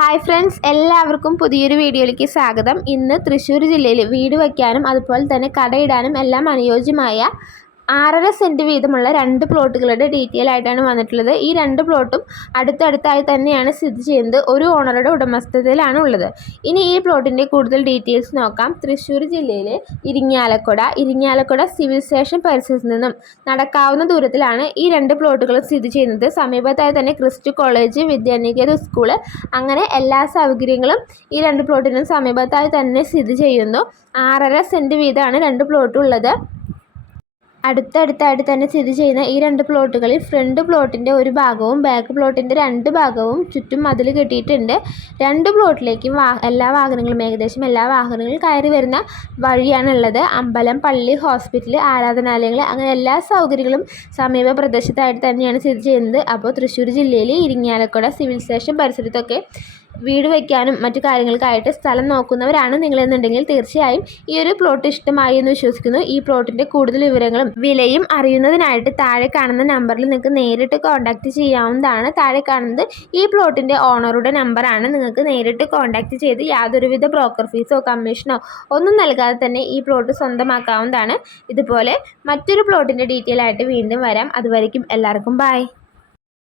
Hi friends, എല്ലാവർക്കും പുതിയൊരു വീഡിയോയിലേക്ക് സ്വാഗതം. ഇന്ന് തൃശ്ശൂർ ജില്ലയിൽ വീട് വയ്ക്കാനും അതുപോലെ തന്നെ കടയിടാനും എല്ലാം അനുയോജ്യമായ 6.5 സെൻറ്റ് വീതമുള്ള 2 പ്ലോട്ടുകളുടെ ഡീറ്റെയിൽ ആയിട്ടാണ് വന്നിട്ടുള്ളത്. ഈ 2 പ്ലോട്ടും അടുത്തടുത്തായി തന്നെയാണ് സ്ഥിതി ചെയ്യുന്നത്. ഒരു ഓണറുടെ ഉടമസ്ഥതയിലാണ് ഉള്ളത്. ഇനി ഈ പ്ലോട്ടിൻ്റെ കൂടുതൽ ഡീറ്റെയിൽസ് നോക്കാം. തൃശ്ശൂർ ജില്ലയിലെ ഇരിങ്ങാലക്കുട സിവിൽ സ്റ്റേഷൻ പരിസരത്ത് നിന്നും നടക്കാവുന്ന ദൂരത്തിലാണ് ഈ 2 പ്ലോട്ടുകളും സ്ഥിതി ചെയ്യുന്നത്. സമീപത്തായി തന്നെ ക്രിസ്റ്റ് കോളേജ്, വിദ്യാനികേതൻ സ്കൂള്, അങ്ങനെ എല്ലാ സൗകര്യങ്ങളും ഈ 2 പ്ലോട്ടിനും സമീപത്തായി തന്നെ സ്ഥിതി ചെയ്യുന്നു. 6.5 സെൻറ്റ് വീതമാണ് 2 പ്ലോട്ടും ഉള്ളത്. അടുത്തടുത്തായിട്ട് തന്നെ സ്ഥിതി ചെയ്യുന്ന ഈ 2 പ്ലോട്ടുകളിൽ ഫ്രണ്ട് പ്ലോട്ടിൻ്റെ ഒരു ഭാഗവും ബാക്ക് പ്ലോട്ടിൻ്റെ 2 ഭാഗവും ചുറ്റും മതിൽ കെട്ടിയിട്ടുണ്ട്. 2 പ്ലോട്ടിലേക്കും ഏകദേശം എല്ലാ വാഹനങ്ങളും കയറി വരുന്ന വഴിയാണുള്ളത്. അമ്പലം, പള്ളി, ഹോസ്പിറ്റൽ, ആരാധനാലയങ്ങൾ, അങ്ങനെ എല്ലാ സൗകര്യങ്ങളും സമീപ പ്രദേശത്തായിട്ട് തന്നെയാണ് സ്ഥിതി ചെയ്യുന്നത്. അപ്പോൾ തൃശ്ശൂർ ജില്ലയിൽ ഇരിങ്ങാലക്കുട സിവിൽ സ്റ്റേഷൻ പരിസരത്തൊക്കെ വീട് വയ്ക്കാനും മറ്റു കാര്യങ്ങൾക്കായിട്ട് സ്ഥലം നോക്കുന്നവരാണ് നിങ്ങളെന്നുണ്ടെങ്കിൽ തീർച്ചയായും ഈ ഒരു പ്ലോട്ട് ഇഷ്ടമായി എന്ന് വിശ്വസിക്കുന്നു. ഈ പ്ലോട്ടിൻ്റെ കൂടുതൽ വിവരങ്ങളും വിലയും അറിയുന്നതിനായിട്ട് താഴെ കാണുന്ന നമ്പറിൽ നിങ്ങൾക്ക് നേരിട്ട് കോൺടാക്റ്റ് ചെയ്യാവുന്നതാണ്. താഴെ കാണുന്നത് ഈ പ്ലോട്ടിൻ്റെ ഓണറുടെ നമ്പറാണ്. നിങ്ങൾക്ക് നേരിട്ട് കോൺടാക്റ്റ് ചെയ്ത് യാതൊരുവിധ ബ്രോക്കർ ഫീസോ കമ്മീഷനോ ഒന്നും നൽകാതെ തന്നെ ഈ പ്ലോട്ട് സ്വന്തമാക്കാവുന്നതാണ്. ഇതുപോലെ മറ്റൊരു പ്ലോട്ടിൻ്റെ ഡീറ്റെയിൽ ആയിട്ട് വീണ്ടും വരാം. അതുവരയ്ക്കും എല്ലാവർക്കും ബൈ.